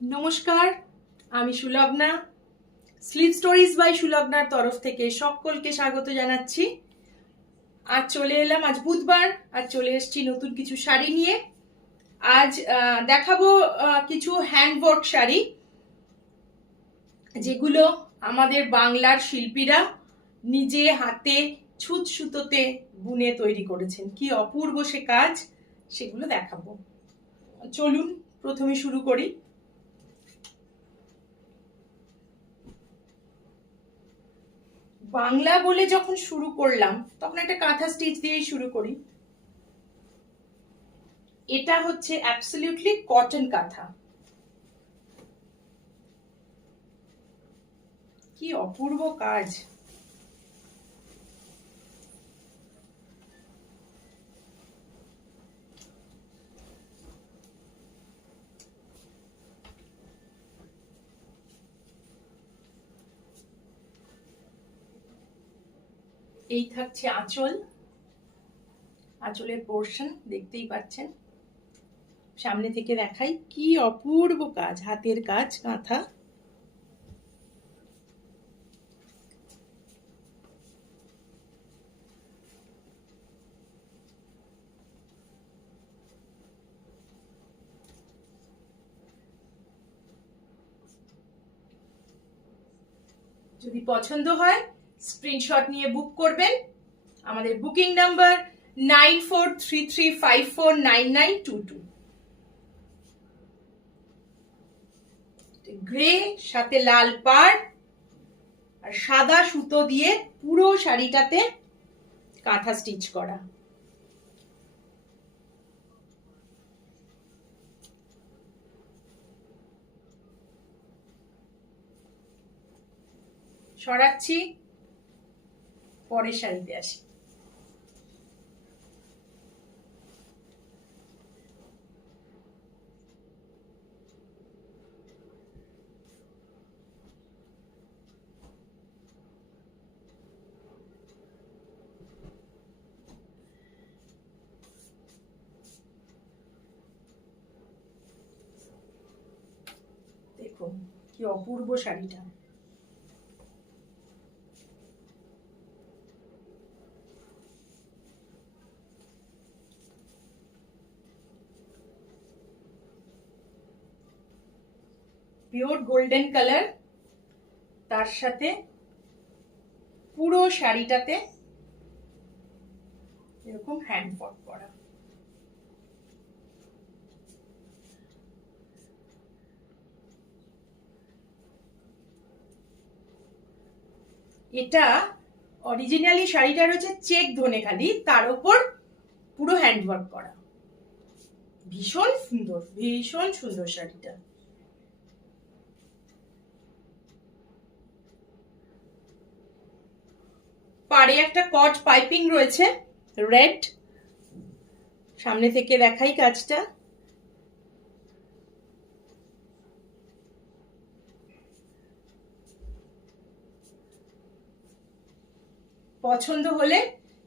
নমস্কার, আমি Sulagna. Slip stories by সুলগ্নার তরফ থেকে সকলকে স্বাগত জানাচ্ছি। আজ চলে এলাম, আজ বুধবার, আজ চলে এসেছি নতুন কিছু শাড়ি নিয়ে। আজ দেখাবো কিছু হ্যান্ডওয়ার্ক শাড়ি, যেগুলো আমাদের বাংলার শিল্পীরা নিজে হাতে ছুঁচ সুতোতে বুনে তৈরি করেছেন। কি অপূর্ব সে কাজ, সেগুলো দেখাবো। চলুন প্রথমে শুরু করি। বাংলা বলে যখন শুরু করলাম তখন একটা কাঁথা স্টিচ দিয়েই শুরু করি। এটা হচ্ছে অ্যাবসলিউটলি কটন কাঁথা। কি অপূর্ব কাজ। এই থাকছে আঁচল, আঁচলের পোর্শন দেখতেই পাচ্ছেন। সামনে থেকে দেখাই, কি অপূর্ব কাজ, হাতের কাজ, কাঁথা। যদি পছন্দ হয় স্ক্রিনশট নিয়ে বুক করবেন। আমাদের বুকিং নাম্বার 9433549922। গ্রে সাথে লাল পাড় আর সাদা সুতো দিয়ে পুরো শাড়িটাতে কাঁথা স্টিচ করা। সরাচ্ছি, পরের শাড়িতে আসি। দেখুন কি অপূর্ব শাড়িটা। পিওর গোল্ডেন কালার, তার সাথে পুরো শাড়িটাতে এরকম হ্যান্ড ওয়ার্ক করা। এটা অরিজিনালি শাড়িটা রয়েছে চেক ধনেখালি, তার উপর পুরো হ্যান্ড ওয়ার্ক করা। ভীষণ সুন্দর, ভীষণ সুন্দর শাড়িটা। পাড়ে একটা কট পাইপিং রয়েছে রেড। সামনে থেকে দেখাই কাজটা। পছন্দ হলে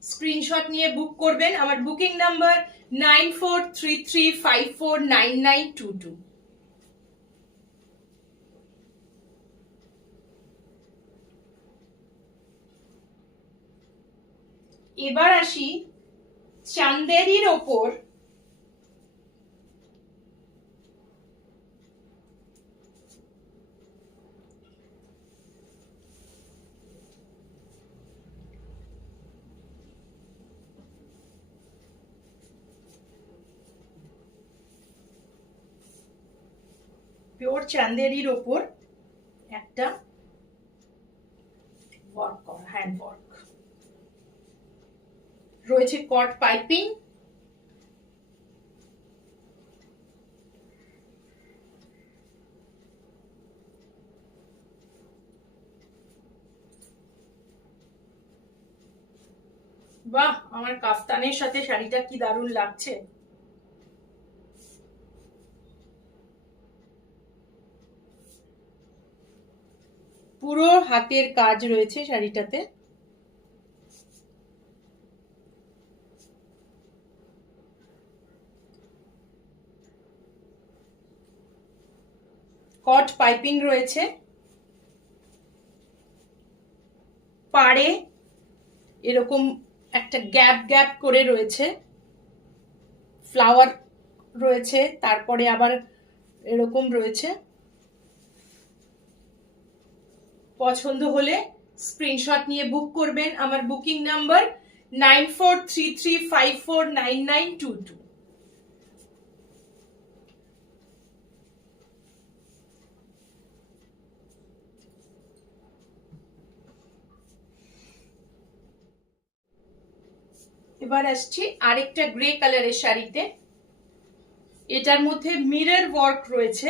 স্ক্রিনশট নিয়ে বুক করবেন। আমার বুকিং নাম্বার 9433549922। এবার আসি চান্দেরির ওপর পিওর চান্দেরির ওপর একটা ওয়ার্ক করা, হ্যান্ড ওয়ার্ক রয়েছে, কট পাইপিং। বাহ, আমার কাফতানের সাথে শাড়িটা কি দারুণ লাগছে। পুরো হাতের কাজ রয়েছে শাড়িটাতে। কট পাইপিং রয়েছে, পাড়ে এরকম একটা গ্যাপ গ্যাপ করে রয়েছে, ফ্লাওয়ার রয়েছে, তারপরে আবার এরকম রয়েছে। পছন্দ হলে স্ক্রিনশট নিয়ে বুক করবেন। আমার বুকিং নাম্বার 9433549922। এবার আসছি আরেকটা গ্রে কালারের শাড়িতে। এটার মধ্যে মিরর ওয়ার্ক রয়েছে।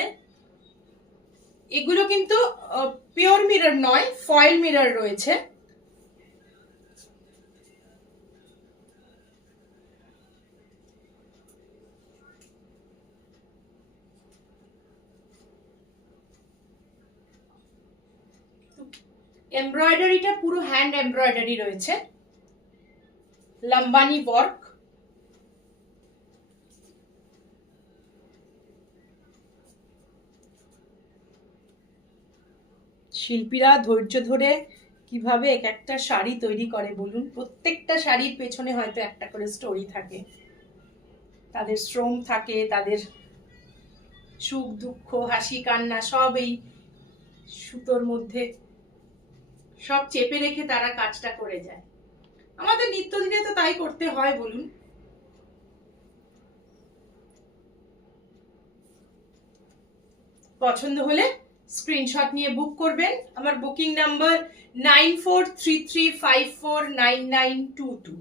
এগুলো কিন্তু পিওর মিরর নয়, ফয়েল মিরর রয়েছে। এমব্রয়ডারিটা পুরো হ্যান্ড এমব্রয়ডারি রয়েছে, লম্বানি ওয়ার্ক। শিল্পীরা ধৈর্য ধরে কিভাবে এক একটা শাড়ি তৈরি করে বলুন। প্রত্যেকটা শাড়ির পেছনে হয়তো একটা করে স্টোরি থাকে, তাদের শ্রম থাকে, তাদের সুখ দুঃখ হাসি কান্না সব এই সুতোর মধ্যে সব চেপে রেখে তারা কাজটা করে যায়। আমাদের নিত্যদিনে তো তাই করতে হয় বলুন। পছন্দ হলে স্ক্রিনশট নিয়ে বুক করবেন। আমার বুকিং নাম্বার 9433549922।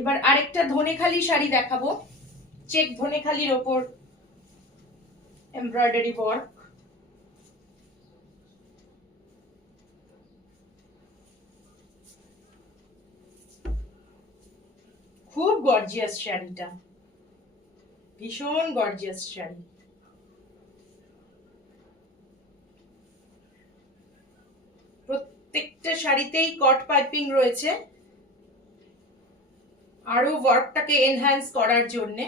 এবার আরেকটা ধনেখালি শাড়ি দেখাবো, চেক ধনেখালির ওপর এমব্রয়ডারি ওয়ার্ক। খুব গর্জিয়াস শাড়িটা, ভীষণ গর্জিয়াস শাড়ি। প্রত্যেকটা শাড়িতেই কট পাইপিং রয়েছে, আরো ওয়ার্কটাকে এনহ্যান্স করার জন্য।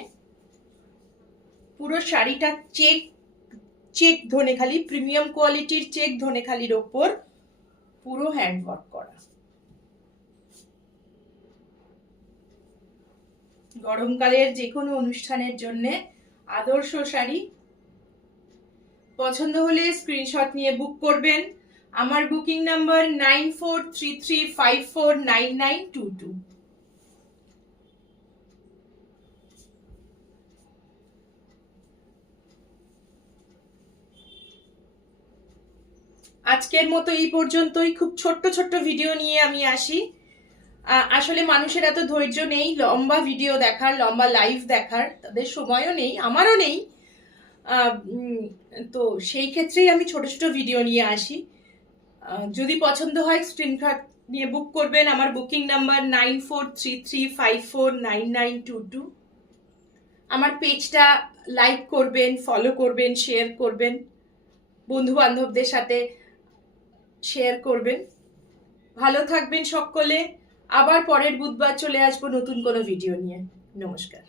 পুরো শাড়িটা চেক চেক ধনেখালি, প্রিমিয়াম কোয়ালিটির চেক ধনেখালির ওপর পুরো হ্যান্ড ওয়ার্ক করা। গরমকালের যে কোনো অনুষ্ঠানের জন্য আদর্শ শাড়ি। পছন্দ হলে স্ক্রিনশট নিয়ে বুক করবেন। আমার বুকিং নাম্বার 9433549922। আজকের মতো এই পর্যন্তই। খুব ছোট্ট ছোট্ট ভিডিও নিয়ে আমি আসি। আসলে মানুষের এত ধৈর্য নেই লম্বা ভিডিও দেখার, লম্বা লাইভ দেখার, তাদের সময়ও নেই, আমারও নেই। তো সেই ক্ষেত্রেই আমি ছোট ছোট ভিডিও নিয়ে আসি। যদি পছন্দ হয় স্ক্রিনশট নিয়ে বুক করবেন। আমার বুকিং নাম্বার 9433549922। আমার পেজটা লাইক করবেন, ফলো করবেন, শেয়ার করবেন, বন্ধু বান্ধবদের সাথে শেয়ার করবেন। ভালো থাকবেন সকলে। আবার পরের বুধবার চলে আসবো নতুন কোনো ভিডিও নিয়ে। নমস্কার।